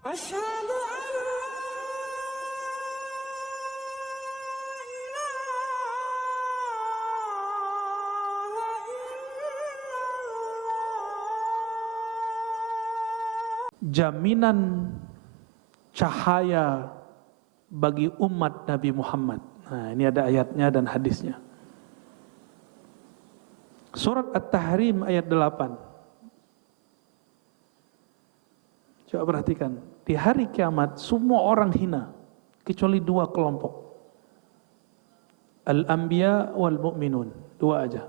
Asyhadu an la ilaha illallah. Jaminan cahaya bagi umat Nabi Muhammad. Nah, ini ada ayatnya dan hadisnya. Surat At-Tahrim ayat 8. Coba perhatikan, di hari kiamat semua orang hina kecuali dua kelompok. Al-Anbiya wal Mu'minun, dua aja.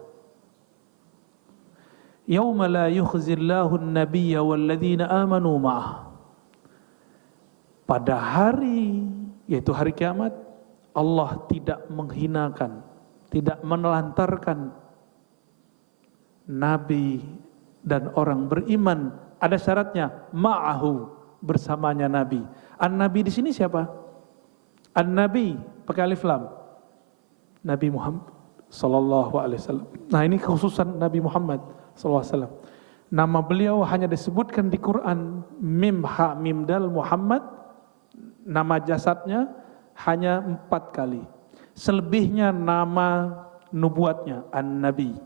Yauma la yukhzillahu an-nabiyya wal ladzina amanu ma'ah. Pada hari, yaitu hari kiamat, Allah tidak menghinakan, tidak menelantarkan Nabi dan orang beriman. Ada syaratnya, ma'ahu, bersamanya Nabi. An-Nabi di sini siapa? An-Nabi pakai alif lam. Nabi Muhammad sallallahu alaihi wasallam. Nah, ini kekhususan Nabi Muhammad sallallahu alaihi wasallam. Nama beliau hanya disebutkan di Quran mim ha mim dal Muhammad. Nama jasadnya hanya 4 kali. Selebihnya nama nubuatnya An-Nabi,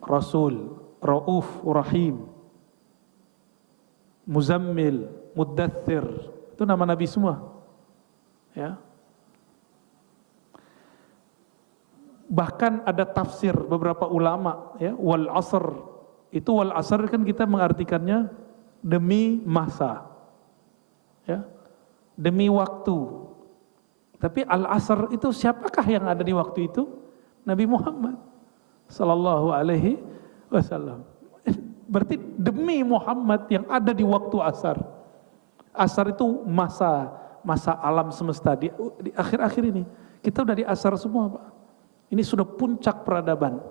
Rasul, Rauf, Rahim, Muzammil, Muddathir, itu nama Nabi semua. Ya. Bahkan ada tafsir beberapa ulama, ya, wal asr. Itu wal asr kan kita mengartikannya demi masa. Ya. Demi waktu. Tapi al asr itu siapakah yang ada di waktu itu? Nabi Muhammad sallallahu alaihi wasallam. Berarti demi Muhammad yang ada di waktu asar. Asar itu masa alam semesta di akhir-akhir ini. Kita udah di asar semua, Pak. Ini sudah puncak peradaban.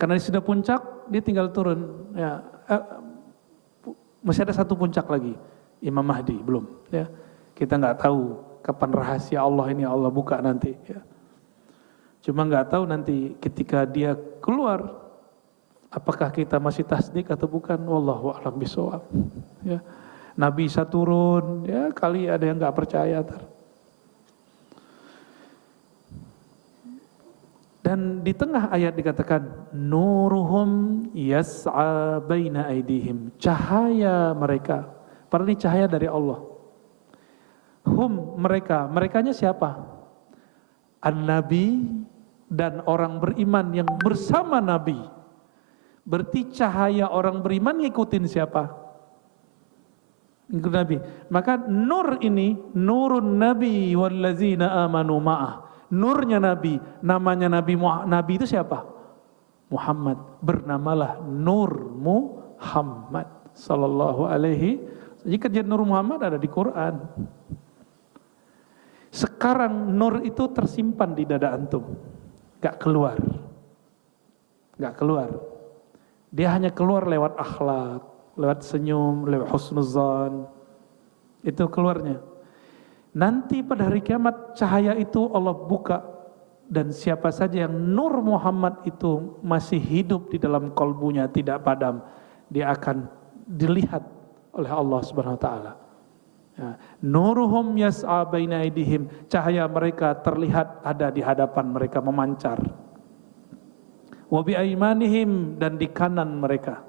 Karena ini sudah puncak, dia tinggal turun. Ya, masih ada satu puncak lagi, Imam Mahdi belum. Ya, kita nggak tahu kapan rahasia Allah ini Allah buka nanti. Ya. Cuma nggak tahu nanti ketika dia keluar. Apakah kita masih tasdik atau bukan? Wallahu a'lam bishawab. Ya. Nabi Isa turun, ya kali ada yang nggak percaya. Dan di tengah ayat dikatakan nuruhum yas'a baina aidihim, cahaya mereka. Padahal ini cahaya dari Allah. Hum, mereka, merekanya siapa? An-Nabi dan orang beriman yang bersama Nabi. Berarti cahaya orang beriman ngikutin siapa? Ngikut Nabi. Maka nur ini, nurun Nabi wallazina amanu ma'ah. Nurnya Nabi, namanya Nabi itu siapa? Muhammad. Bernamalah Nur Muhammad sallallahu alaihi. Jika dia Nur Muhammad ada di Quran. Sekarang nur itu tersimpan di dada antum, gak keluar, gak keluar. Dia hanya keluar lewat akhlak, lewat senyum, lewat husnuzan. Itu keluarnya. Nanti pada hari kiamat cahaya itu Allah buka. Dan siapa saja yang Nur Muhammad itu masih hidup di dalam kalbunya, tidak padam, dia akan dilihat oleh Allah Subhanahu wa taala. Ya. Nuruhum yas'a baina aidihim, cahaya mereka terlihat ada di hadapan mereka memancar. Wa bi aimanihim, dan di kanan mereka.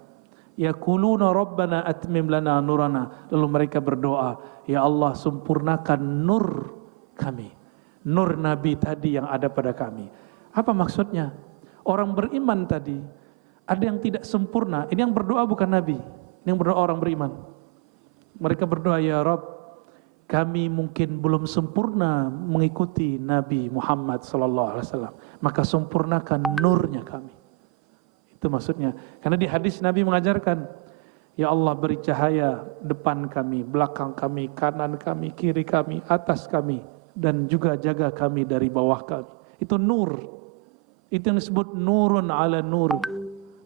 Yaquluna rabbana atmim lana nurana, lalu mereka berdoa, ya Allah sempurnakan nur kami. Nur Nabi tadi yang ada pada kami. Apa maksudnya? Orang beriman tadi ada yang tidak sempurna. Ini yang berdoa bukan Nabi, ini yang berdoa orang beriman. Mereka berdoa, ya Rabb, kami mungkin belum sempurna mengikuti Nabi Muhammad SAW. Maka sempurnakan nurnya kami. Itu maksudnya. Karena di hadis Nabi mengajarkan, ya Allah beri cahaya depan kami, belakang kami, kanan kami, kiri kami, atas kami, dan juga jaga kami dari bawah kami. Itu nur. Itu yang disebut nurun ala nur.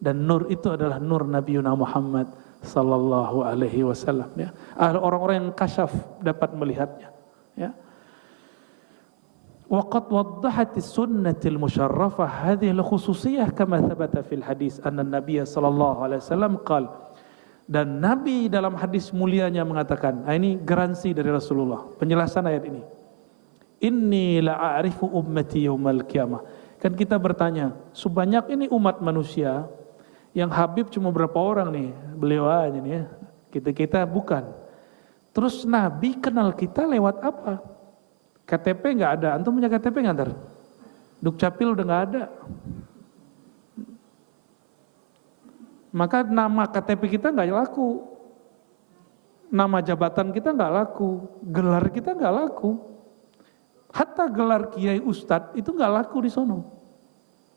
Dan nur itu adalah nur Nabi Muhammad sallallahu alaihi wasallam, ya. Orang-orang yang kasyaf dapat melihatnya, ya. Waqad waddahat as-sunnatul musharrafah hadhihi al-khususiyah kama thabata fil hadis anna an-nabiy sallallahu alaihi wasallam qala Dan Nabi dalam hadis mulianya mengatakan, ini garansi dari Rasulullah, penjelasan ayat ini. Inni la'arifu ummati yaumal qiyamah. Kan kita bertanya, sebanyak ini umat manusia, yang Habib cuma berapa orang nih, beliau aja nih ya. Kita bukan. Terus Nabi kenal kita lewat apa? KTP nggak ada, antum punya KTP nggak ntar? Dukcapil udah nggak ada. Maka nama KTP kita nggak laku, nama jabatan kita nggak laku, gelar kita nggak laku, hatta gelar kiai ustadz itu nggak laku di sono,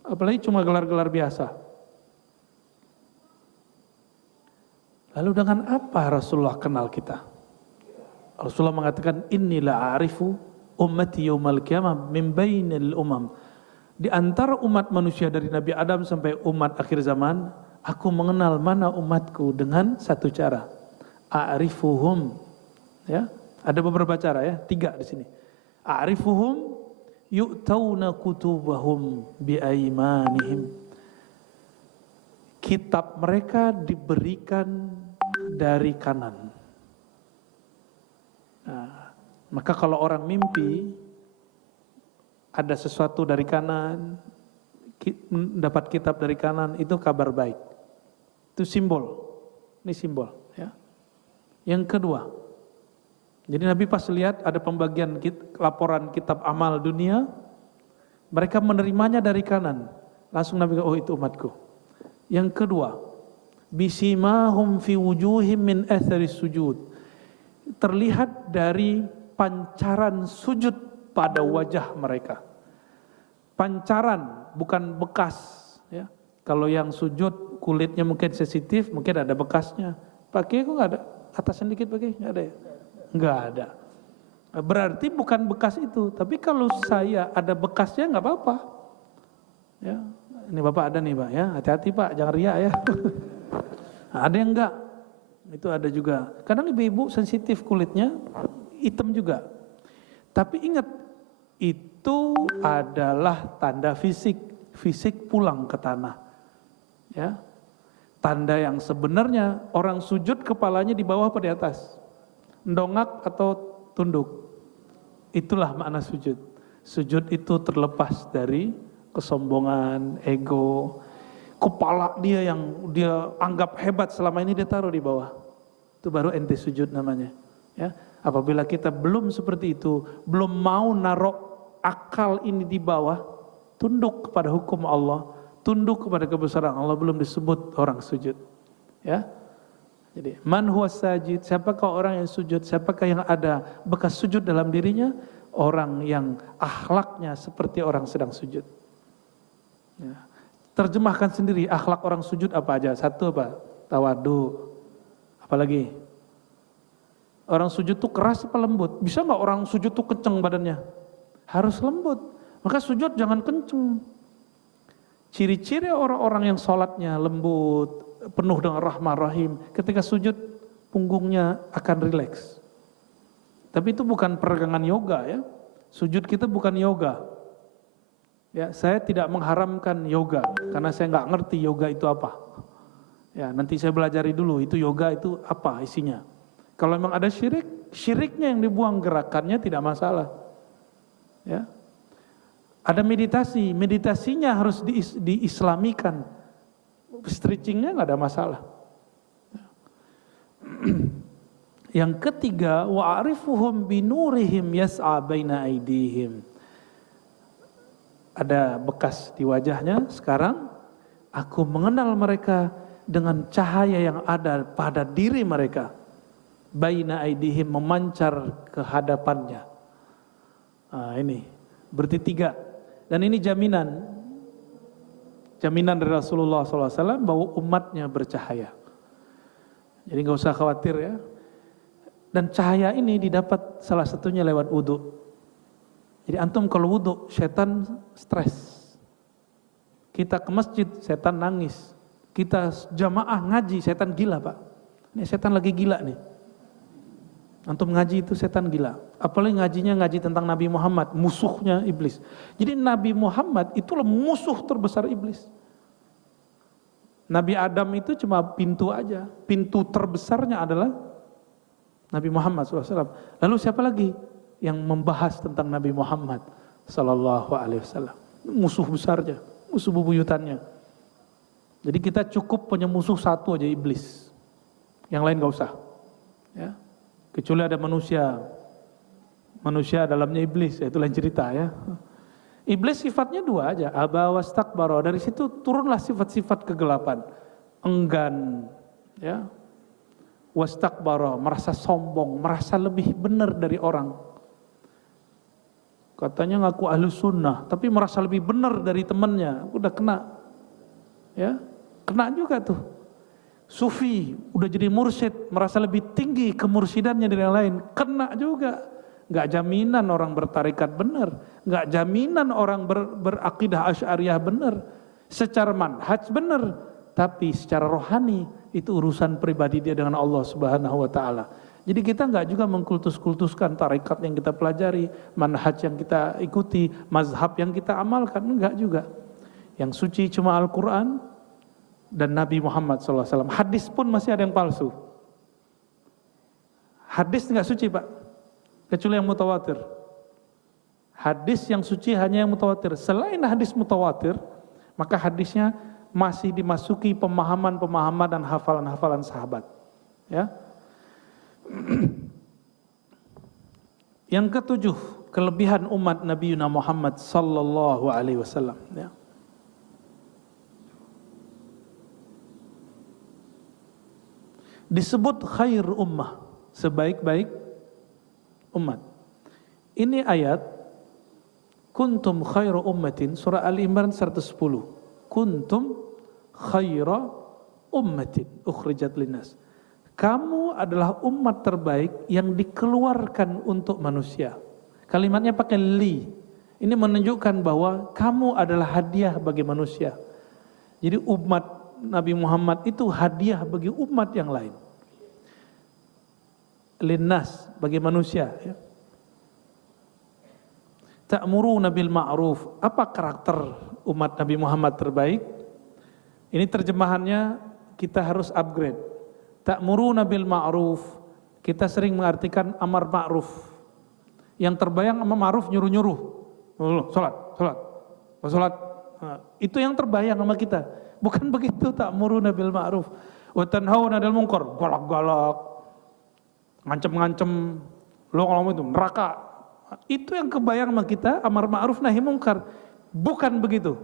apalagi cuma gelar-gelar biasa. Lalu dengan apa Rasulullah kenal kita? Rasulullah mengatakan, Inilah arifu ummati yaumal qiyamah min bainil umam. Di antara umat manusia dari Nabi Adam sampai umat akhir zaman, aku mengenal mana umatku dengan satu cara. A'rifuhum. Ya, ada beberapa cara ya, 3 di sini. A'rifuhum yu'tauna kutubahum biaimanihim. Kitab mereka diberikan dari kanan. Nah, maka kalau orang mimpi ada sesuatu dari kanan, dapat kitab dari kanan, itu kabar baik. Itu simbol. Ini simbol. Ya. Yang kedua, jadi Nabi pas lihat ada pembagian laporan kitab amal dunia, mereka menerimanya dari kanan. Langsung Nabi, oh itu umatku. Yang kedua, bisimahum fi wujuhim min atharis sujud. Terlihat dari pancaran sujud pada wajah mereka. Pancaran, bukan bekas. Ya. Kalau yang sujud kulitnya mungkin sensitif, mungkin ada bekasnya. Pakai kok nggak ada? Atasnya dikit pakai nggak ada ya? Nggak ada. Berarti bukan bekas itu. Tapi kalau saya ada bekasnya nggak apa-apa. Ya. Ini Bapak ada nih Pak ya, hati-hati Pak, jangan riak ya. Nah, ada yang enggak, itu ada juga. Kadang ibu-ibu sensitif kulitnya, hitam juga. Tapi ingat, itu adalah tanda fisik, fisik pulang ke tanah. Ya, tanda yang sebenarnya orang sujud kepalanya di bawah atau di atas, ndongak atau tunduk. Itulah makna sujud. Sujud itu terlepas dari kesombongan, ego, kepala dia yang dia anggap hebat selama ini dia taruh di bawah. Itu baru ente sujud namanya. Ya, apabila kita belum seperti itu, belum mau naruh akal ini di bawah, tunduk kepada hukum Allah, tunduk kepada kebesaran Allah, belum disebut orang sujud. Ya, jadi man huwa sajid, siapakah orang yang sujud? Siapakah yang ada bekas sujud dalam dirinya? Orang yang akhlaknya seperti orang sedang sujud. Ya. Terjemahkan sendiri akhlak orang sujud apa aja? 1 apa? Tawadu. Apalagi? Orang sujud tuh keras apa lembut? Bisa nggak orang sujud tuh kenceng badannya? Harus lembut. Maka sujud jangan kenceng. Ciri-ciri orang-orang yang sholatnya lembut, penuh dengan rahmah rahim, ketika sujud punggungnya akan rileks. Tapi itu bukan peregangan yoga ya. Sujud kita bukan yoga. Ya, saya tidak mengharamkan yoga karena saya nggak ngerti yoga itu apa. Ya, nanti saya belajari dulu itu yoga itu apa isinya. Kalau memang ada syirik, syiriknya yang dibuang, gerakannya tidak masalah. Ya. Ada meditasi, meditasinya harus diislamikan. Stretchingnya nggak ada masalah. Yang ketiga, wa'arifuhum binurihim yas'a baina aidihim. Ada bekas di wajahnya, sekarang aku mengenal mereka dengan cahaya yang ada pada diri mereka. Baina aidihim, memancar ke hadapannya. Nah, ini berarti 3. Dan ini jaminan dari Rasulullah SAW bahwa umatnya bercahaya. Jadi nggak usah khawatir ya. Dan cahaya ini didapat salah satunya lewat wudhu. Jadi antum kalau wudhu, setan stres. Kita ke masjid, setan nangis. Kita jamaah ngaji, setan gila Pak. Ini setan lagi gila nih. Antum ngaji itu setan gila. Apalagi ngajinya ngaji tentang Nabi Muhammad, musuhnya iblis. Jadi Nabi Muhammad itulah musuh terbesar iblis. Nabi Adam itu cuma pintu aja. Pintu terbesarnya adalah Nabi Muhammad SAW. Lalu siapa lagi yang membahas tentang Nabi Muhammad SAW? Musuh besarnya, musuh bebuyutannya. Jadi kita cukup punya musuh satu aja, iblis. Yang lain gak usah. Ya. Kecuali ada manusia. Manusia dalamnya iblis, ya, itu lain cerita ya. Iblis sifatnya dua aja, aba wastakbara. Dari situ turunlah sifat-sifat kegelapan. Enggan, ya. Wastakbara, merasa sombong, merasa lebih benar dari orang. Katanya ngaku ahlu sunnah, tapi merasa lebih benar dari temannya. Udah kena, ya, kena juga tuh. Sufi, udah jadi mursyid, merasa lebih tinggi kemursidannya dari yang lain. Kena juga. Gak jaminan orang bertarikat benar, gak jaminan orang berakidah Asy'ariyah benar, secara manhaj benar, tapi secara rohani itu urusan pribadi dia dengan Allah Subhanahu wa taala. Jadi kita gak juga mengkultus-kultuskan tarikat yang kita pelajari, manhaj yang kita ikuti, mazhab yang kita amalkan, enggak juga. Yang suci cuma Al-Quran dan Nabi Muhammad SAW. Hadis pun masih ada yang palsu. Hadis enggak suci, Pak, kecuali yang mutawatir. Hadis yang suci hanya yang mutawatir. Selain hadis mutawatir, maka hadisnya masih dimasuki pemahaman-pemahaman dan hafalan-hafalan sahabat. Ya. Yang ketujuh, kelebihan umat Nabi Muhammad sallallahu alaihi wasallam. Ya. Disebut khair ummah, sebaik-baik umat. Ini ayat kuntum khairu ummatin, surah Al-Imran 110. Kuntum khaira ummatin ukhrijat linnas. Kamu adalah umat terbaik yang dikeluarkan untuk manusia. Kalimatnya pakai li. Ini menunjukkan bahwa kamu adalah hadiah bagi manusia. Jadi umat Nabi Muhammad itu hadiah bagi umat yang lain. Linnas, bagi manusia, ya. Ta'muruna bil ma'ruf. Apa karakter umat Nabi Muhammad terbaik? Ini terjemahannya kita harus upgrade. Ta'muruna bil ma'ruf, kita sering mengartikan amar ma'ruf. Yang terbayang amar ma'ruf nyuruh-nyuruh. Salat. Nah, itu yang terbayang sama kita. Bukan begitu ta'muruna bil ma'ruf. Wa tanhauna 'anil munkar, galak-galak. Ngancem-ngancem, lo kalau itu neraka. Itu yang kebayang sama kita, amar ma'ruf nahi mungkar. Bukan begitu.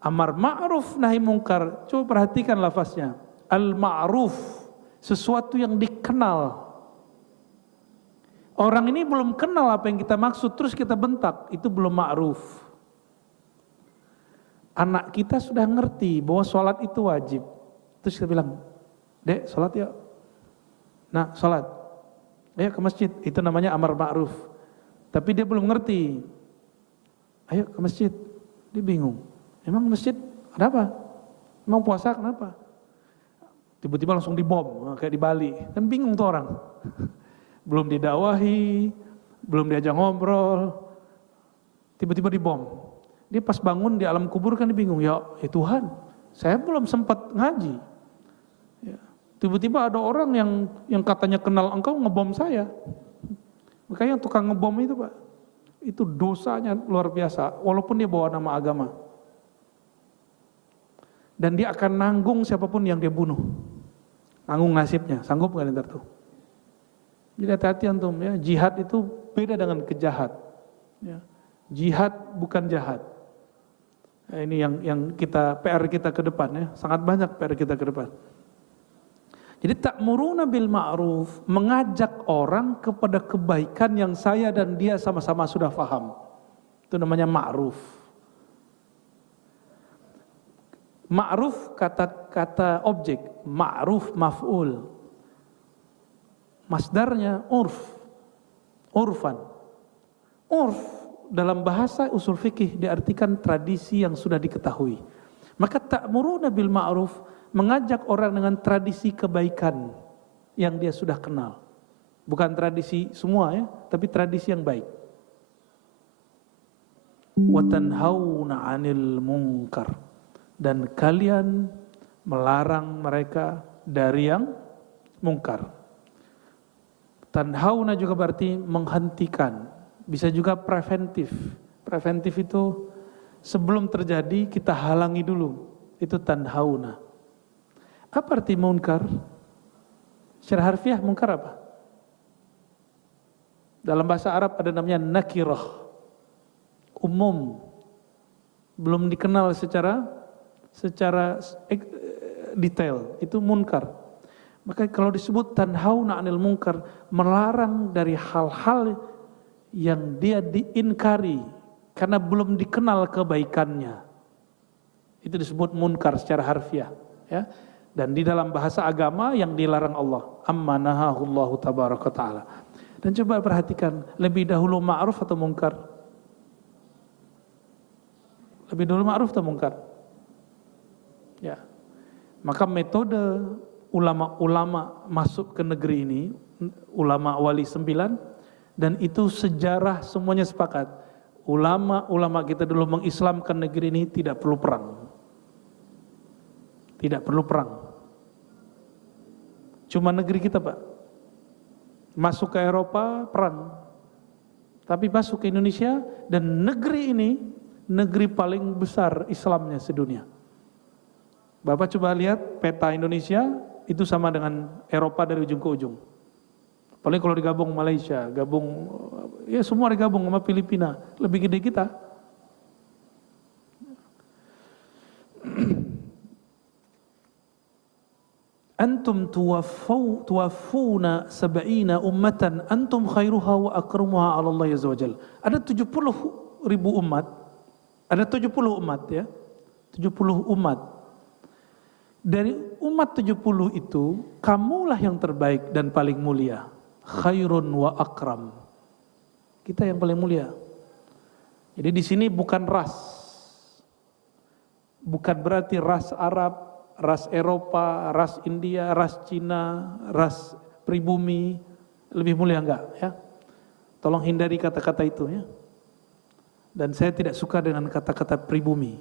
Amar ma'ruf nahi mungkar, coba perhatikan lafaznya. Al-ma'ruf, sesuatu yang dikenal. Orang ini belum kenal apa yang kita maksud, terus kita bentak, itu belum ma'ruf. Anak kita sudah ngerti bahwa sholat itu wajib. Terus kita bilang, Dek, sholat yuk. Nah, sholat, ayo ke masjid, itu namanya amar ma'ruf. Tapi dia belum ngerti. Ayo ke masjid, dia bingung. Emang masjid kenapa? Emang puasa kenapa? Tiba-tiba langsung dibom, kayak di Bali. Kan bingung tuh orang. Belum didakwahi, belum diajak ngobrol, tiba-tiba dibom. Dia pas bangun di alam kubur kan dia bingung, ya Tuhan, saya belum sempat ngaji. Tiba-tiba ada orang yang katanya kenal engkau ngebom saya. Makanya yang tukang ngebom itu, Pak, itu dosanya luar biasa, walaupun dia bawa nama agama. Dan dia akan nanggung siapapun yang dia bunuh. Nanggung nasibnya, sanggup nggak ntar tuh? Jadi hati-hati antum ya, jihad itu beda dengan kejahat. Ya. Jihad bukan jahat. Nah, ini yang kita PR kita ke depan ya, sangat banyak PR kita ke depan. Jadi ta'muruna bil ma'ruf, mengajak orang kepada kebaikan yang saya dan dia sama-sama sudah paham. Itu namanya ma'ruf. Ma'ruf kata objek, ma'ruf maf'ul. Masdarnya urf, urfan. Urf dalam bahasa usul fikih diartikan tradisi yang sudah diketahui. Maka ta'muruna bil ma'ruf, mengajak orang dengan tradisi kebaikan yang dia sudah kenal. Bukan tradisi semua ya, tapi tradisi yang baik. Wa tanhauna 'anil munkar, dan kalian melarang mereka dari yang mungkar. Tanhauna juga berarti menghentikan, bisa juga preventif. Preventif itu sebelum terjadi kita halangi dulu, itu tanhauna. Apa arti munkar? Secara harfiah munkar apa? Dalam bahasa Arab ada namanya nakirah, umum, belum dikenal secara detail, itu munkar. Maka kalau disebut tanhauna 'anil munkar, melarang dari hal-hal yang dia diinkari karena belum dikenal kebaikannya. Itu disebut munkar secara harfiah, ya. Dan di dalam bahasa agama yang dilarang Allah, amma nahahullahu tabaraka taala. Dan coba perhatikan, lebih dahulu ma'ruf atau munkar? Lebih dulu ma'ruf atau munkar? Ya. Maka metode ulama-ulama masuk ke negeri ini, ulama wali 9, dan itu sejarah semuanya sepakat. Ulama-ulama kita dulu mengislamkan negeri ini tidak perlu perang. Tidak perlu perang. Cuma negeri kita, Pak. Masuk ke Eropa, perang. Tapi masuk ke Indonesia, dan negeri ini, negeri paling besar Islamnya sedunia. Bapak coba lihat peta Indonesia, itu sama dengan Eropa dari ujung ke ujung. Paling kalau digabung Malaysia, gabung, ya semua digabung sama Filipina, lebih gede kita. Antum tuwaffuna sab'ina ummatan antum khairuha wa akramuha 'ala Allah azza wajalla. Ada 70.000 umat. Ada 70 umat, ya. 70 umat. Dari umat 70 itu, kamulah yang terbaik dan paling mulia. Khairun wa akram. Kita yang paling mulia. Jadi di sini bukan ras. Bukan berarti ras Arab, ras Eropa, ras India, ras Cina, ras pribumi lebih mulia, enggak, ya. Tolong hindari kata-kata itu, ya. Dan saya tidak suka dengan kata-kata pribumi,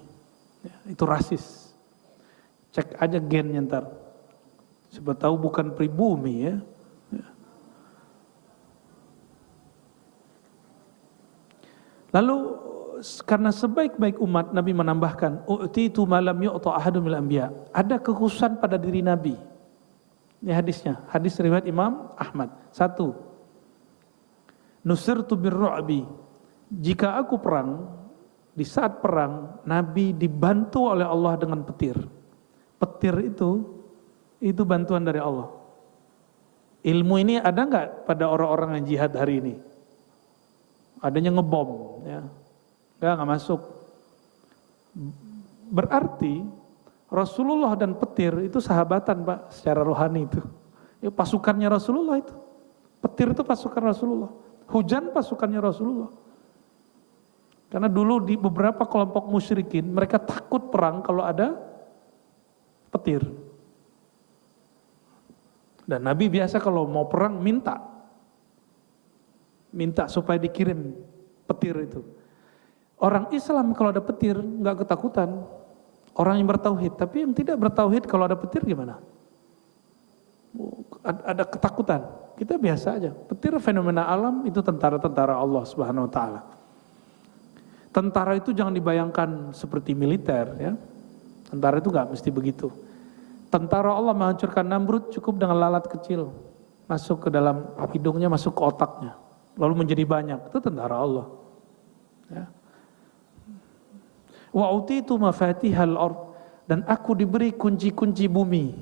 ya, itu rasis. Cek aja gennya ntar, siapa tahu bukan pribumi, ya. Lalu karena sebaik-baik umat, Nabi menambahkan, u'titu ma lam yu'ta ahadun minal anbiya. Ada kekhususan pada diri Nabi. Ini hadisnya, hadis riwayat Imam Ahmad. 1. Nusirtu birru'bi. Jika aku perang, di saat perang, Nabi dibantu oleh Allah dengan petir. Petir itu bantuan dari Allah. Ilmu ini ada enggak pada orang-orang yang jihad hari ini? Adanya ngebom, ya. Enggak masuk. Berarti Rasulullah dan petir itu sahabatan, Pak, secara rohani itu. Ya, pasukannya Rasulullah itu. Petir itu pasukan Rasulullah. Hujan pasukannya Rasulullah. Karena dulu di beberapa kelompok musyrikin, mereka takut perang kalau ada petir. Dan Nabi biasa kalau mau perang minta supaya dikirim petir itu. Orang Islam kalau ada petir nggak ketakutan. Orang yang bertauhid, tapi yang tidak bertauhid kalau ada petir gimana? Ada ketakutan. Kita biasa aja. Petir fenomena alam itu tentara-tentara Allah Subhanahu wa taala. Tentara itu jangan dibayangkan seperti militer, ya. Tentara itu nggak mesti begitu. Tentara Allah menghancurkan Namrud cukup dengan lalat kecil masuk ke dalam hidungnya, masuk ke otaknya, lalu menjadi banyak. Itu tentara Allah, ya. Wa utitu mafatihal ard, dan aku diberi kunci-kunci bumi.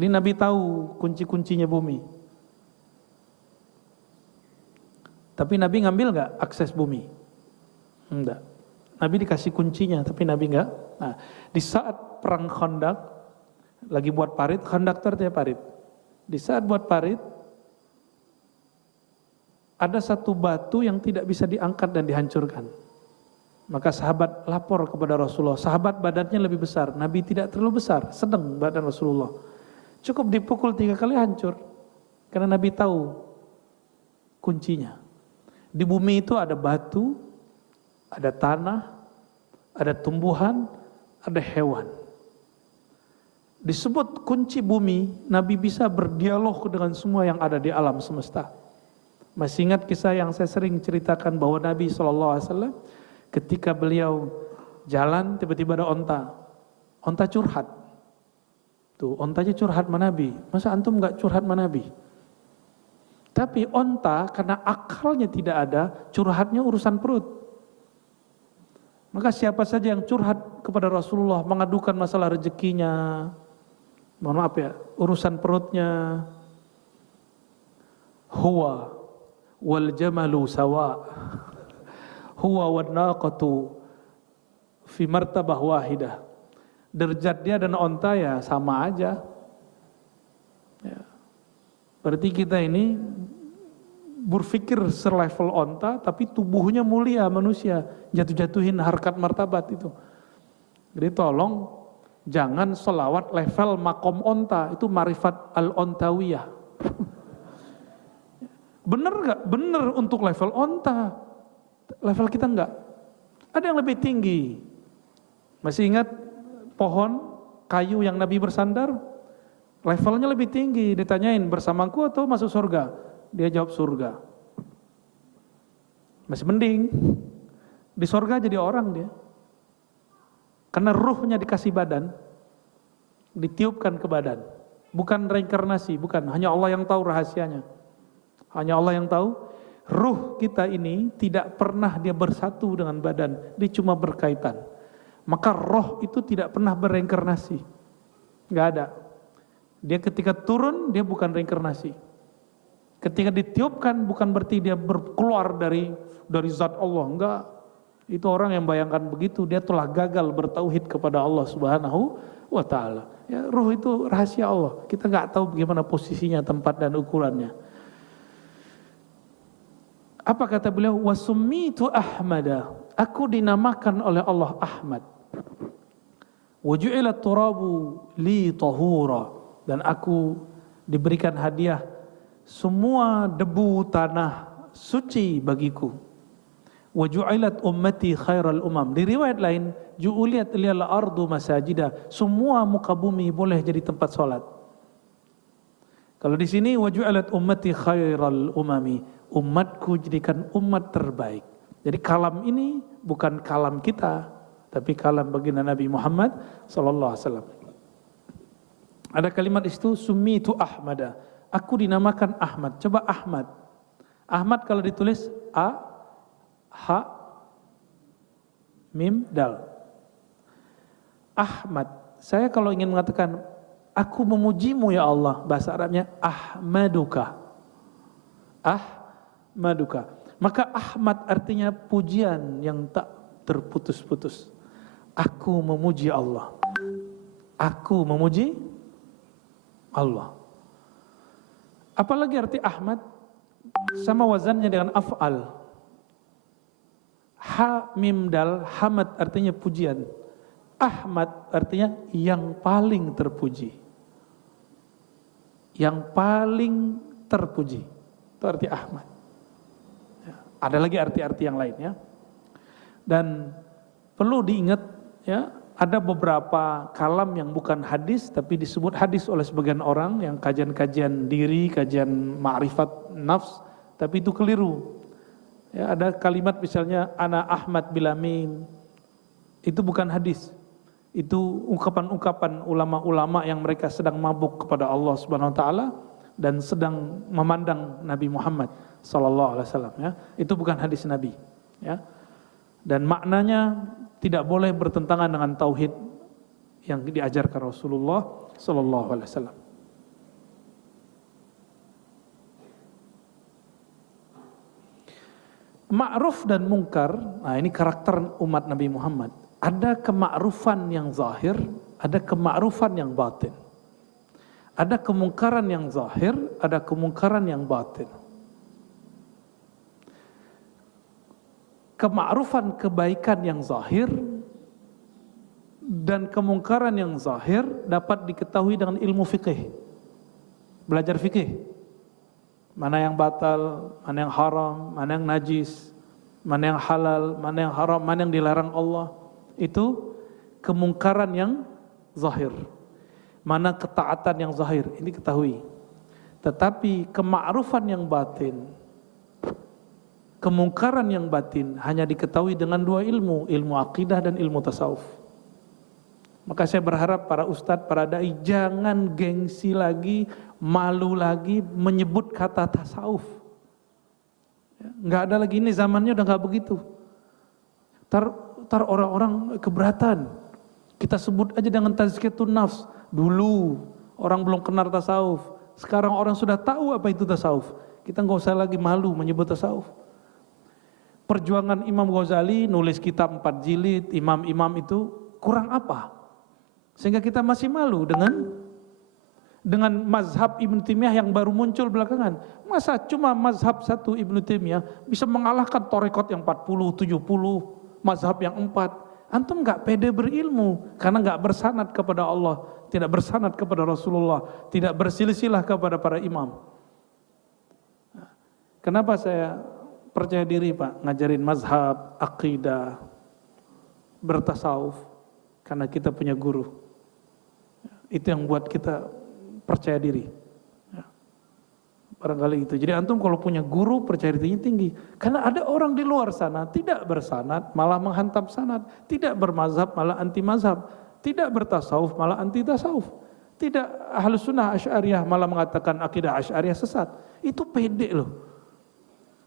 Ini Nabi tahu kunci-kuncinya bumi. Tapi Nabi ngambil nggak akses bumi? Enggak. Nabi dikasih kuncinya, tapi Nabi enggak. Nah, di saat perang Khandaq, lagi buat parit, Khandaq itu artinya parit. Di saat buat parit, ada satu batu yang tidak bisa diangkat dan dihancurkan. Maka sahabat lapor kepada Rasulullah. Sahabat badannya lebih besar, Nabi tidak terlalu besar, sedang badan Rasulullah. Cukup dipukul 3 kali hancur. Karena Nabi tahu kuncinya. Di bumi itu ada batu, ada tanah, ada tumbuhan, ada hewan. Disebut kunci bumi, Nabi bisa berdialog dengan semua yang ada di alam semesta. Masih ingat kisah yang saya sering ceritakan bahwa Nabi SAW ketika beliau jalan tiba-tiba ada onta curhat. Tuh, ontanya curhat sama Nabi. Masa antum nggak curhat sama Nabi? Tapi onta karena akalnya tidak ada, curhatnya urusan perut. Maka siapa saja yang curhat kepada Rasulullah mengadukan masalah rezekinya, mohon maaf ya, urusan perutnya, huwa wal jamalu sawa, huwa wan naqatu fi martabah wahidah. Derajat dia dan onta ya sama aja. Ya. Berarti kita ini berpikir selevel onta, tapi tubuhnya mulia manusia, jatuh-jatuhin harkat martabat itu. Jadi tolong jangan selawat level makom onta, itu marifat al-ontawiyah. Bener gak? Bener untuk level onta, level kita enggak. Ada yang lebih tinggi. Masih ingat pohon kayu yang Nabi bersandar? Levelnya lebih tinggi, ditanyain bersamaku atau masuk surga? Dia jawab surga. Masih mending, di surga jadi orang dia. Karena ruhnya dikasih badan, ditiupkan ke badan. Bukan reinkarnasi, bukan. Hanya Allah yang tahu rahasianya. Hanya Allah yang tahu. Ruh kita ini tidak pernah dia bersatu dengan badan, dia cuma berkaitan. Maka roh itu tidak pernah bereinkarnasi. Gak ada. Dia ketika turun, dia bukan reinkarnasi. Ketika ditiupkan, bukan berarti dia keluar dari zat Allah. Enggak. Itu orang yang bayangkan begitu, dia telah gagal bertauhid kepada Allah Subhanahu wa ta'ala. Ya, ruh itu rahasia Allah. Kita nggak tahu bagaimana posisinya, tempat dan ukurannya. Apa kata beliau? Wasummitu Ahmada. Aku dinamakan oleh Allah Ahmad. Waju'ilat turabu li tahura. Dan aku diberikan hadiah semua debu tanah suci bagiku. Waju'ilat ummati khairal umam. Di riwayat lain, ju'uliyat liyal ardu masajida. Semua muka bumi boleh jadi tempat salat. Kalau di sini waju'ilat ummati khairal umami. Umatku jadikan umat terbaik. Jadi kalam ini bukan kalam kita, tapi kalam baginda Nabi Muhammad sallallahu alaihi wasallam. Ada kalimat itu summitu Ahmada. Aku dinamakan Ahmad. Coba Ahmad. Ahmad kalau ditulis A, H, Mim, Dal. Ahmad. Saya kalau ingin mengatakan aku memujimu ya Allah, bahasa Arabnya Ahmaduka. Ahmaduka. Maka Ahmad artinya pujian yang tak terputus-putus. Aku memuji Allah. Aku memuji Allah. Apalagi arti Ahmad? Sama wazannya dengan af'al. Ha mim dal, hamad artinya pujian. Ahmad artinya yang paling terpuji. Yang paling terpuji. Itu arti Ahmad. Ya, ada lagi arti-arti yang lain ya. Dan perlu diingat ya, ada beberapa kalam yang bukan hadis tapi disebut hadis oleh sebagian orang yang kajian-kajian diri, kajian ma'rifat nafs, tapi itu keliru. Ya, ada kalimat misalnya ana Ahmad bila mim. Itu bukan hadis. Itu ungkapan-ungkapan ulama-ulama yang mereka sedang mabuk kepada Allah Subhanahu wa taala dan sedang memandang Nabi Muhammad sallallahu alaihi wasallam ya. Itu bukan hadis Nabi ya. Dan maknanya tidak boleh bertentangan dengan tauhid yang diajarkan Rasulullah sallallahu alaihi wasallam. Ma'ruf dan mungkar, nah ini karakter umat Nabi Muhammad. Ada kema'rufan yang zahir, ada kema'rufan yang batin. Ada kemungkaran yang zahir, ada kemungkaran yang batin. Kema'rufan kebaikan yang zahir dan kemungkaran yang zahir dapat diketahui dengan ilmu fikih. Belajar fikih. Mana yang batal, mana yang haram, mana yang najis, mana yang halal, mana yang haram, mana yang dilarang Allah. Itu kemungkaran yang zahir, mana ketaatan yang zahir, ini ketahui. Tetapi kema'rufan yang batin, kemungkaran yang batin hanya diketahui dengan dua ilmu, ilmu akidah dan ilmu tasawuf. Maka saya berharap para ustadz, para dai jangan gengsi lagi, malu lagi menyebut kata tasawuf. Nggak ada lagi, ini zamannya udah nggak begitu. Tar orang-orang keberatan. Kita sebut aja dengan tazkiyatun nafs. Dulu orang belum kenal tasawuf. Sekarang orang sudah tahu apa itu tasawuf. Kita nggak usah lagi malu menyebut tasawuf. Perjuangan Imam Ghazali nulis kitab 4 jilid, imam-imam itu kurang apa? Sehingga kita masih malu dengan mazhab Ibnu Taimiyah yang baru muncul belakangan. Masa cuma mazhab satu Ibnu Taimiyah bisa mengalahkan tarekat yang 40, 70, mazhab yang 4. Antum nggak pede berilmu karena nggak bersanad kepada Allah, tidak bersanad kepada Rasulullah, tidak bersilsilah kepada para imam. Kenapa saya percaya diri Pak ngajarin mazhab, akidah, bertasawuf? Karena kita punya guru. Itu yang buat kita percaya diri. Barangkali itu. Jadi antum kalau punya guru percaya dirinya tinggi. Karena ada orang di luar sana tidak bersanad malah menghantam sanad, tidak bermazhab malah anti mazhab, tidak bertasawuf malah anti tasawuf, tidak Ahlus Sunnah Asy'ariyah malah mengatakan akidah Asy'ariyah sesat. Itu pede loh.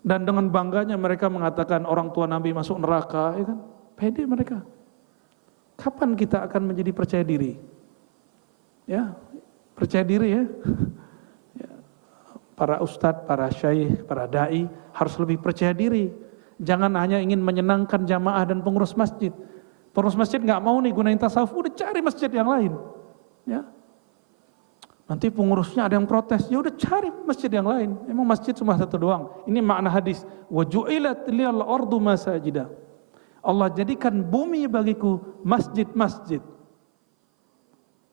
Dan dengan bangganya mereka mengatakan orang tua Nabi masuk neraka, ya kan? Pede mereka. Kapan kita akan menjadi percaya diri? Ya, percaya diri ya. Para ustadz, para syaikh, para dai harus lebih percaya diri. Jangan hanya ingin menyenangkan jamaah dan pengurus masjid. Pengurus masjid nggak mau nih gunain tasawuf, udah cari masjid yang lain. Ya. Nanti pengurusnya ada yang protes, ya udah cari masjid yang lain. Emang masjid cuma satu doang. Ini makna hadis. Wa ju'ilat liyal ardu masajida. Allah jadikan bumi bagiku masjid-masjid.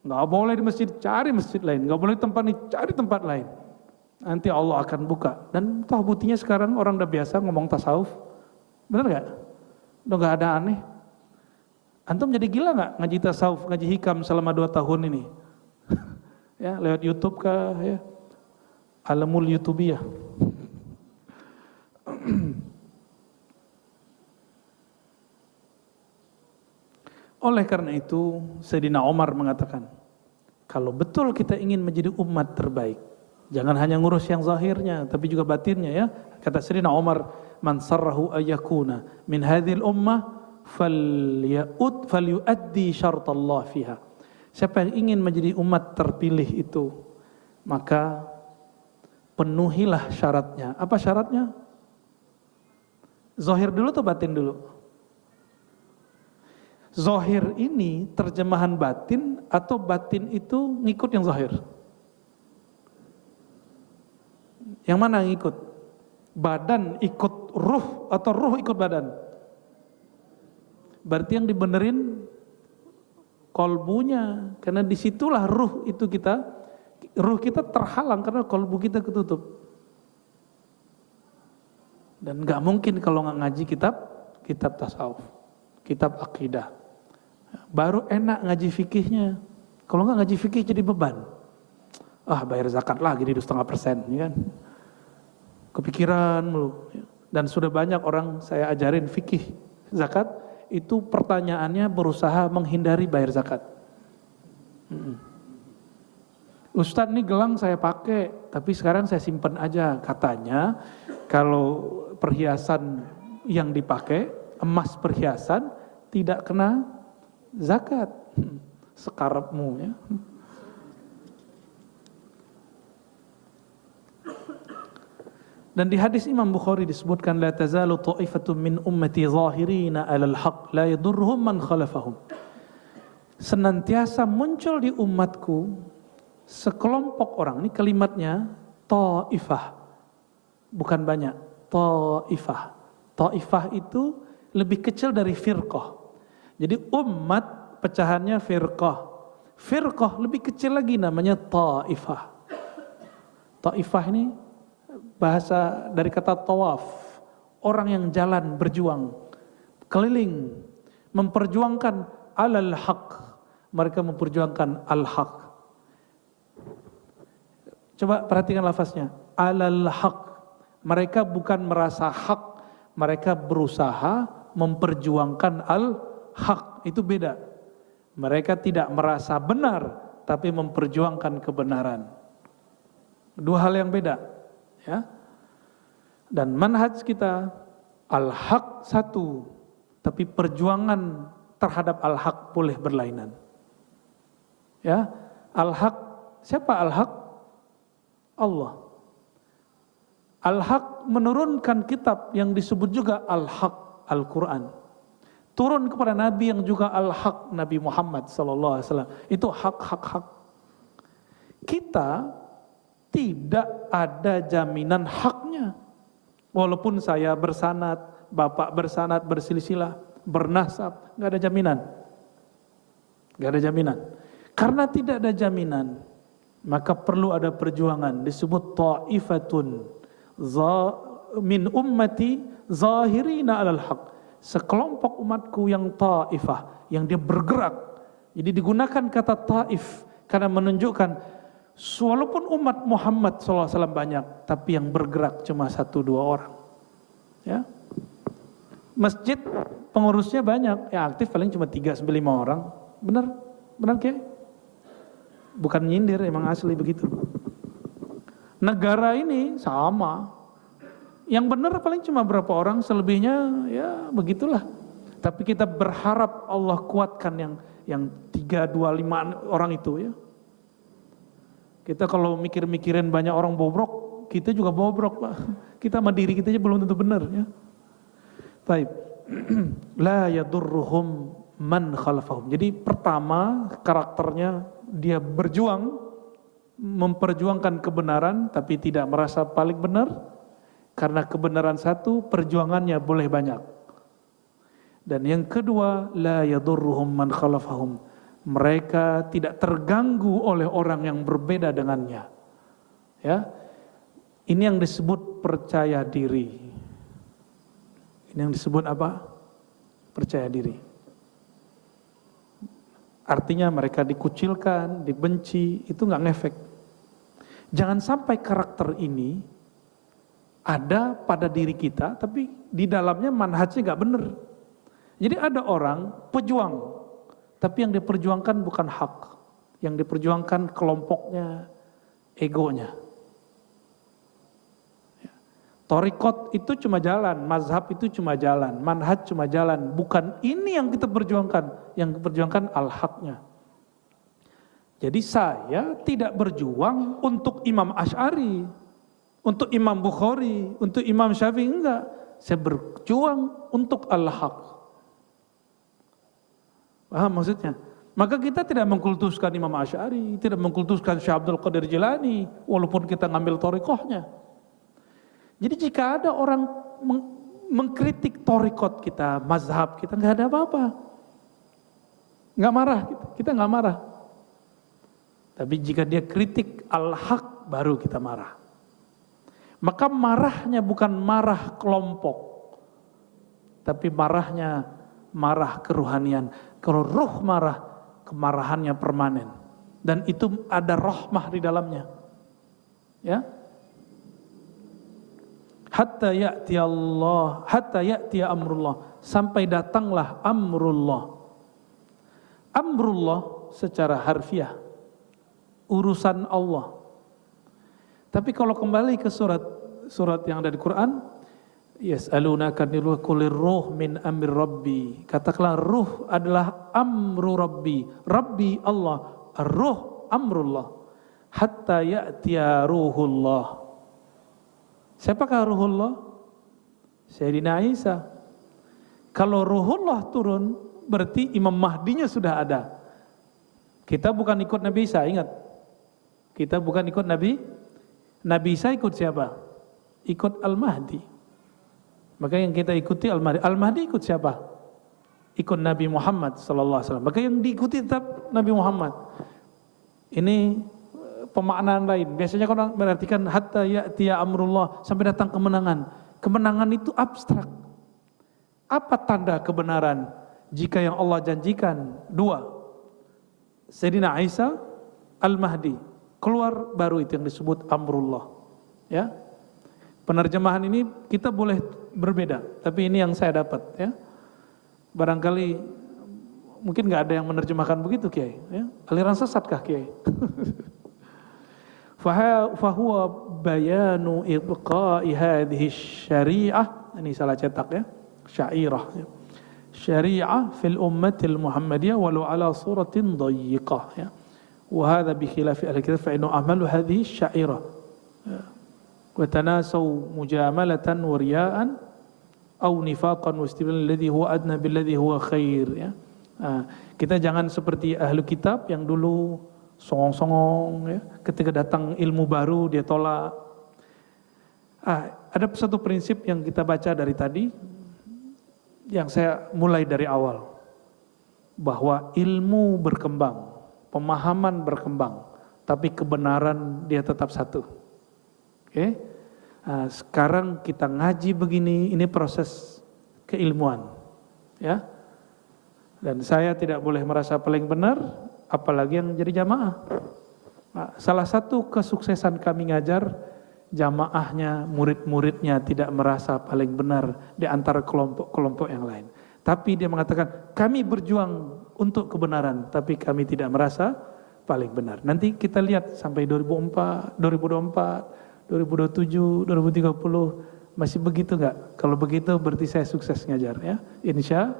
Nggak boleh di masjid, cari masjid lain. Nggak boleh tempat ini, cari tempat lain. Nanti Allah akan buka. Dan toh buktinya sekarang orang udah biasa ngomong tasawuf. Bener gak? Udah gak ada aneh. Antum jadi gila gak ngaji tasawuf, ngaji hikam selama 2 tahun ini? Ya, lewat YouTube kah? Ya. Alamul YouTubiyah. Oleh karena itu, Sayyidina Umar mengatakan, kalau betul kita ingin menjadi umat terbaik, jangan hanya ngurus yang zahirnya, tapi juga batinnya ya. Kata Sayyidina Umar, man sarrahu ayyakuna min hadhil ummah falyuaddi syartallah fiha. Siapa yang ingin menjadi umat terpilih itu, maka penuhilah syaratnya. Apa syaratnya? Zahir dulu atau batin dulu? Zahir ini terjemahan batin atau batin itu ngikut yang zahir? Yang mana yang ikut? Badan ikut ruh atau ruh ikut badan? Berarti yang dibenerin kolbunya, karena disitulah ruh kita terhalang karena kolbu kita ketutup. Dan nggak mungkin kalau nggak ngaji kitab tasawuf, kitab akidah. Baru enak ngaji fikihnya. Kalau nggak ngaji fikih jadi beban. Bayar zakat lagi nih 2,5%, ya kan? Kepikiran mulu. Dan sudah banyak orang saya ajarin fikih zakat, itu pertanyaannya berusaha menghindari bayar zakat. Ustadz ini gelang saya pakai, tapi sekarang saya simpan aja. Katanya kalau perhiasan yang dipakai, emas perhiasan tidak kena zakat. Sekarepmu ya. Dan di hadis Imam Bukhari disebutkan la tazalu ta'ifatun min ummati zahirina 'alal haqq la yadurruhum man khalafahum. Senantiasa muncul di umatku sekelompok orang, ini kalimatnya ta'ifah. Bukan banyak, ta'ifah. Ta'ifah itu lebih kecil dari firqah. Jadi umat pecahannya firqah. Firqah lebih kecil lagi namanya ta'ifah. Ta'ifah ini bahasa dari kata tawaf, orang yang jalan berjuang, keliling, memperjuangkan alal haq. Mereka memperjuangkan al-haq. Coba perhatikan lafaznya, alal haq. Mereka bukan merasa hak, mereka berusaha memperjuangkan al-haq. Itu beda. Mereka tidak merasa benar, tapi memperjuangkan kebenaran. Dua hal yang beda, ya. Dan manhaj kita al-haq satu, tapi perjuangan terhadap al-haq boleh berlainan. Ya, al-haq, siapa al-haq? Allah. Al-haq menurunkan kitab yang disebut juga al-haq, Al-Quran. Turun kepada Nabi yang juga al-haq, Nabi Muhammad SAW. Itu hak. Kita tidak ada jaminan haknya. Walaupun saya bersanad, bapak bersanad, bersilsilah, bernasab, nggak ada jaminan. Nggak ada jaminan. Karena tidak ada jaminan, maka perlu ada perjuangan. Disebut ta'ifatun min ummati zahirina alal haq. Sekelompok umatku yang ta'ifah, yang dia bergerak. Jadi digunakan kata ta'if karena menunjukkan walaupun umat Muhammad SAW banyak, tapi yang bergerak cuma 1-2 orang. Ya. Masjid pengurusnya banyak, yang aktif paling cuma 3-5 orang. Benar? Benar Kiai? Bukan nyindir, emang asli begitu. Negara ini sama. Yang benar paling cuma berapa orang, selebihnya ya begitulah. Tapi kita berharap Allah kuatkan yang 3-2-5 orang itu ya. Kita kalau mikir-mikirin banyak orang bobrok, kita juga bobrok Pak. Kita sama diri kita aja belum tentu benar ya. Baik. La yadurruhum man khalafahum. Jadi pertama karakternya dia berjuang, memperjuangkan kebenaran tapi tidak merasa paling benar. Karena kebenaran satu, perjuangannya boleh banyak. Dan yang kedua, la yadurruhum man khalafahum. Mereka tidak terganggu oleh orang yang berbeda dengannya. Ya. Ini yang disebut percaya diri. Ini yang disebut apa? Percaya diri. Artinya mereka dikucilkan, dibenci, itu nggak ngefek. Jangan sampai karakter ini ada pada diri kita, tapi di dalamnya manhajnya nggak benar. Jadi ada orang pejuang, tapi yang diperjuangkan bukan hak, yang diperjuangkan kelompoknya, egonya. Thariqat itu cuma jalan, mazhab itu cuma jalan, manhaj cuma jalan. Bukan ini yang kita perjuangkan, yang diperjuangkan al-haqnya. Jadi saya tidak berjuang untuk Imam Asy'ari, untuk Imam Bukhari, untuk Imam Syafi'i, enggak. Saya berjuang untuk al-haq. Paham maksudnya? Maka kita tidak mengkultuskan Imam Asy'ari, tidak mengkultuskan Syekh Abdul Qadir Jilani, walaupun kita ngambil thariqahnya. Jadi jika ada orang mengkritik thariqat kita, mazhab kita, enggak ada apa-apa. Enggak marah kita enggak marah. Tapi jika dia kritik al-haq, baru kita marah. Maka marahnya bukan marah kelompok, tapi marahnya marah keruhanian. Kalau ruh marah, kemarahannya permanen. Dan itu ada rahmah di dalamnya. Ya. Hatta ya'ti Allah, hatta ya'ti amrullah, sampai datanglah amrullah. Amrullah secara harfiah, urusan Allah. Tapi kalau kembali ke surat yang ada di Quran, yas'alunaka qulir ruh min amri rabbi. Katakanlah ruh adalah amru rabbi. Rabbi Allah, ar-ruh amrullah. Hatta ya'tiya ruhullah. Siapakah ruhullah? Sayyidina Isa. Kalau ruhullah turun, berarti Imam Mahdinya sudah ada. Kita bukan ikut Nabi Isa, ingat. Kita bukan ikut Nabi Isa ikut siapa? Ikut Al-Mahdi. Maka yang kita ikuti Al-Mahdi. Al-Mahdi ikut siapa? Ikut Nabi Muhammad SAW. Maka yang diikuti tetap Nabi Muhammad. Ini pemaknaan lain. Biasanya orang mengartikan hatta ya'tiya amrullah, sampai datang kemenangan. Kemenangan itu abstrak. Apa tanda kebenaran? jika yang Allah janjikan dua, Sayyidina Isa, Al-Mahdi, keluar baru itu yang disebut amrullah. Ya. Penerjemahan ini kita boleh berbeda, tapi ini yang saya dapat, ya. Barangkali mungkin nggak ada yang menerjemahkan begitu, Kiai, ya. Aliran sesatkah, Kiai? Fahuwa bayanu ibqa'i hadhihi syari'ah, ini salah cetak, ya, syairah, ya. Syari'ah fil ummatil muhammadiyah walau ala suratin dayiqah, ya. Wa hadha bi khilafi ahli kitab fa innahu amalu hadhihi syairah, ya. Wa tanasaw mujamalatan wa riya'an aw nifaqan wa istiblan alladhi huwa adna billadhi huwa khair, ya. Kita jangan seperti ahli kitab yang dulu songong-songong, ya. Ketika datang ilmu baru dia tolak. Ada satu prinsip yang kita baca dari tadi, yang saya mulai dari awal, bahwa ilmu berkembang, pemahaman berkembang, tapi kebenaran dia tetap satu. Oke? Sekarang kita ngaji begini, ini proses keilmuan, ya. Dan saya tidak boleh merasa paling benar, apalagi yang jadi jamaah. Salah satu kesuksesan kami ngajar, jamaahnya, murid-muridnya tidak merasa paling benar di antara kelompok-kelompok yang lain. Tapi dia mengatakan, kami berjuang untuk kebenaran, tapi kami tidak merasa paling benar. Nanti kita lihat sampai 2004, 2024, 2027, 2030, masih begitu enggak? Kalau begitu berarti saya sukses ngajar, ya. Insya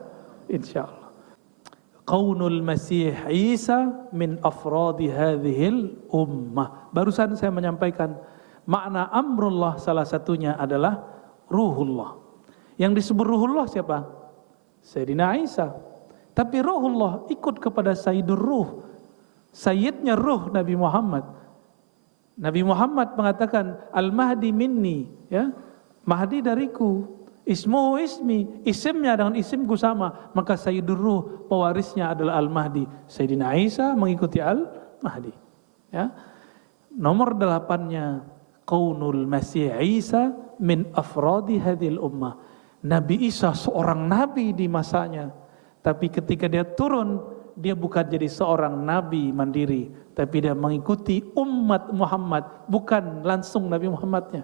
Allah. Qaunul Masih Isa min afradi hadhil ummah. Barusan saya menyampaikan makna amrullah, salah satunya adalah ruhullah. Yang disebut ruhullah siapa? Sayyidina Isa. Tapi ruhullah ikut kepada Sayyidur Ruh, Sayyidnya Ruh Nabi Muhammad. Nabi Muhammad mengatakan Al-Mahdi minni, ya. Mahdi dariku. Ismuhu ismi, isimnya dengan isimku sama, maka Sayyidur Ruh pewarisnya adalah Al-Mahdi. Sayyidina Isa mengikuti Al-Mahdi, ya. Nomor 8-nya Qaunul Masih Isa min afradi hadhil ummah. Nabi Isa seorang nabi di masanya, tapi ketika dia turun, dia bukan jadi seorang nabi mandiri, tapi dia mengikuti umat Muhammad, bukan langsung Nabi Muhammadnya.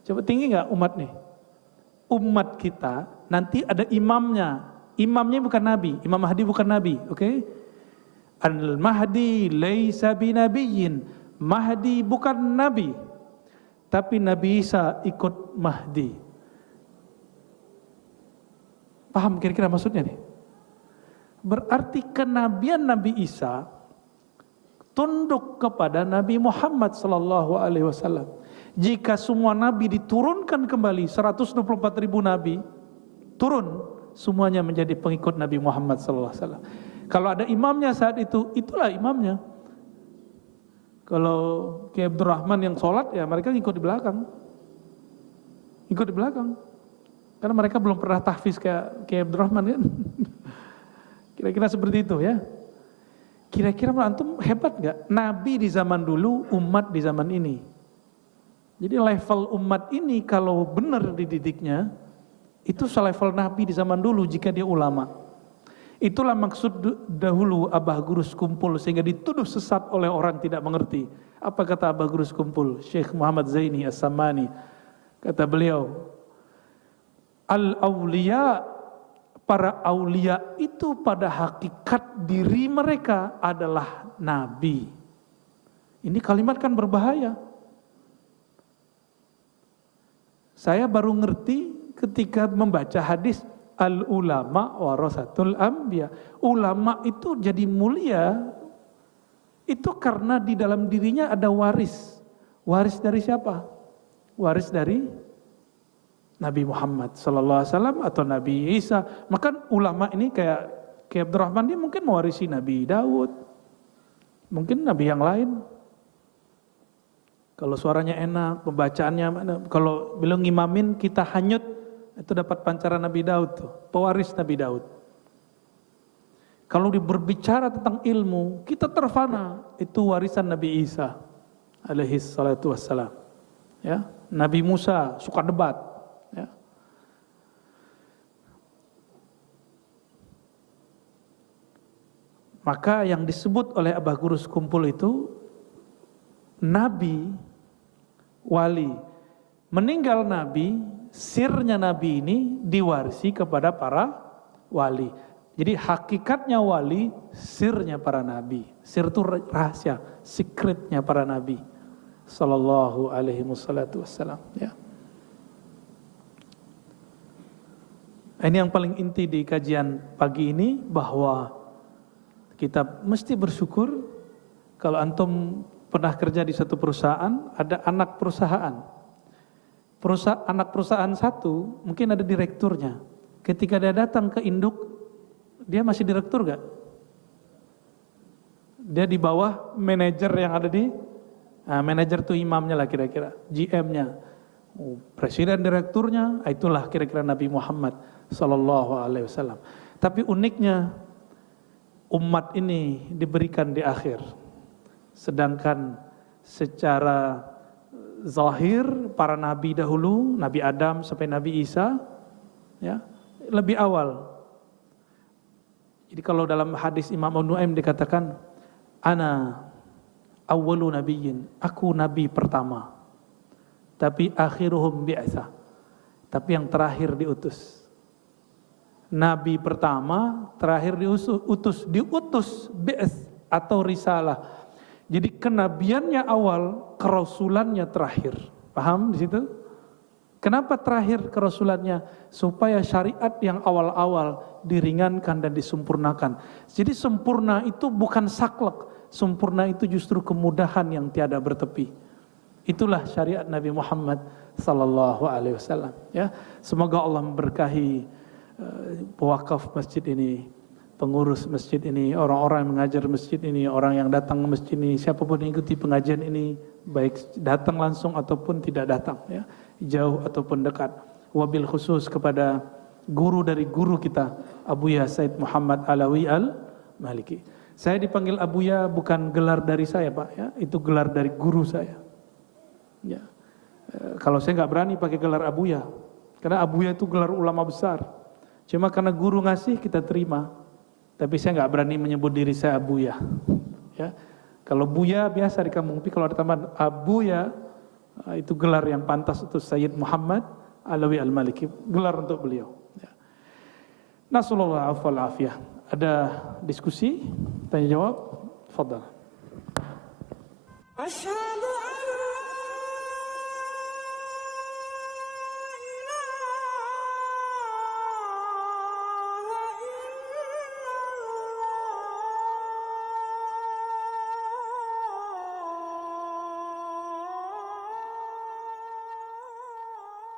Coba tinggi nggak umat nih? Umat kita nanti ada imamnya. Imamnya bukan nabi, Imam Mahdi bukan nabi, oke? Al-Mahdi laisa binabiyyin. Mahdi bukan nabi. Tapi Nabi Isa ikut Mahdi. Paham kira-kira maksudnya nih? Berarti kenabian Nabi Isa tunduk kepada Nabi Muhammad sallallahu alaihi wasallam. Jika semua nabi diturunkan kembali, 124.000 nabi turun, semuanya menjadi pengikut Nabi Muhammad sallallahu alaihi wasallam. Kalau ada imamnya saat itu, itulah imamnya. Kalau Kiai Abdurrahman yang sholat, ya mereka ikut di belakang. Ikut di belakang. Karena mereka belum pernah tahfiz kayak Kiai Abdurrahman, kan. Kira-kira seperti itu, ya. Kira-kira antum hebat nggak? Nabi di zaman dulu, umat di zaman ini. Jadi level umat ini kalau benar dididiknya, itu selevel Nabi di zaman dulu jika dia ulama. Itulah maksud dahulu Abah Gurus kumpul sehingga dituduh sesat oleh orang tidak mengerti. Apa kata Abah Gurus kumpul? Syekh Muhammad Zaini As-Samani. Kata beliau, Al-awliya, para aulia itu pada hakikat diri mereka adalah Nabi. Ini kalimat kan berbahaya. Saya baru ngerti ketika membaca hadis al-ulama warasatul anbiya. Ulama itu jadi mulia itu karena di dalam dirinya ada waris. Waris dari siapa? Waris dari Nabi Muhammad sallallahu alaihi wasallam atau Nabi Isa. Maka ulama ini kayak Abdurrahman, dia mungkin mewarisi Nabi Daud. Mungkin nabi yang lain. Kalau suaranya enak, pembacaannya mana. Kalau bilang ngimamin kita hanyut, itu dapat pancaran Nabi Daud tuh, pewaris Nabi Daud. Kalau berbicara tentang ilmu, kita terfana, itu warisan Nabi Isa alaihi salatu wassalam. Ya, Nabi Musa suka debat, ya. Maka yang disebut oleh Abah Guru Sekumpul itu nabi, wali. Meninggal nabi, sirnya nabi ini diwarisi kepada para wali. Jadi hakikatnya wali, sirnya para nabi. Sir itu rahasia, secretnya para nabi. Sallallahu alaihi wasallam. Ya. Ini yang paling inti di kajian pagi ini, bahwa kita mesti bersyukur kalau antum pernah kerja di satu perusahaan, ada anak perusahaan. Anak perusahaan satu, mungkin ada direkturnya. Ketika dia datang ke induk, dia masih direktur gak? Dia di bawah manajer yang ada di, manajer itu imamnya lah kira-kira, GM-nya, presiden direkturnya, itulah kira-kira Nabi Muhammad Sallallahu Alaihi Wasallam. Tapi uniknya umat ini diberikan di akhir, sedangkan secara zahir para nabi dahulu, Nabi Adam sampai Nabi Isa, ya, lebih awal. Jadi kalau dalam hadis Imam An-Nu'aim dikatakan, ana awwalu nabiyyin, aku nabi pertama, tapi akhiruhum bi'asa, tapi yang terakhir diutus. Nabi pertama, terakhir diutus bi'as atau risalah. Jadi kenabiannya awal, kerasulannya terakhir. Paham di situ? Kenapa terakhir kerasulannya? Supaya syariat yang awal-awal diringankan dan disempurnakan. Jadi sempurna itu bukan saklek, sempurna itu justru kemudahan yang tiada bertepi. Itulah syariat Nabi Muhammad sallallahu alaihi wasallam, ya. Semoga Allah memberkahi pewakaf masjid ini, pengurus masjid ini, orang-orang yang mengajar masjid ini, orang yang datang ke masjid ini, siapapun yang ikuti pengajian ini, baik datang langsung ataupun tidak datang, ya, jauh ataupun dekat. Wabil khusus kepada guru dari guru kita, Abuya Said Muhammad Alawi Al-Maliki. Saya dipanggil Abuya bukan gelar dari saya, Pak, ya, itu gelar dari guru saya. Ya. Kalau saya nggak berani pakai gelar Abuya, karena Abuya itu gelar ulama besar. Cuma karena guru ngasih kita terima. Tapi saya nggak berani menyebut diri saya Abuya. Ya. Kalau Buya biasa di kampung, tapi kalau ada tambahan Abuya, itu gelar yang pantas untuk Sayyid Muhammad Alawi Al-Maliki, gelar untuk beliau. Ya. Nasallallahu alaihi wasallam. Ada diskusi, tanya jawab, fadhal. Asyhadu